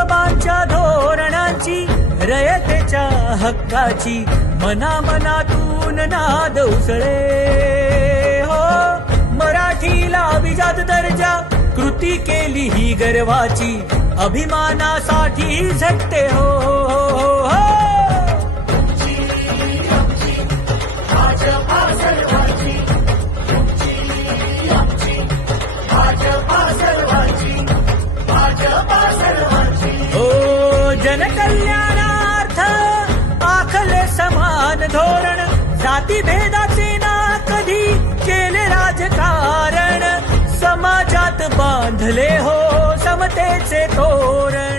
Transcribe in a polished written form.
गोरगरिबांच्या धोरणांची, रयतेच्या हक्काची मनामनातून नाद उसळे हो. मराठीला अभिजात दर्जा, कृती केली ही गर्वाची, अभिमानासाठी झटते हो, हो, हो. हो जनकल्याणार्थ आखले समान धोरण, जाती भेदाचे ना कधी केले राजकारण, समाजात बांधले हो समतेचे तोरण.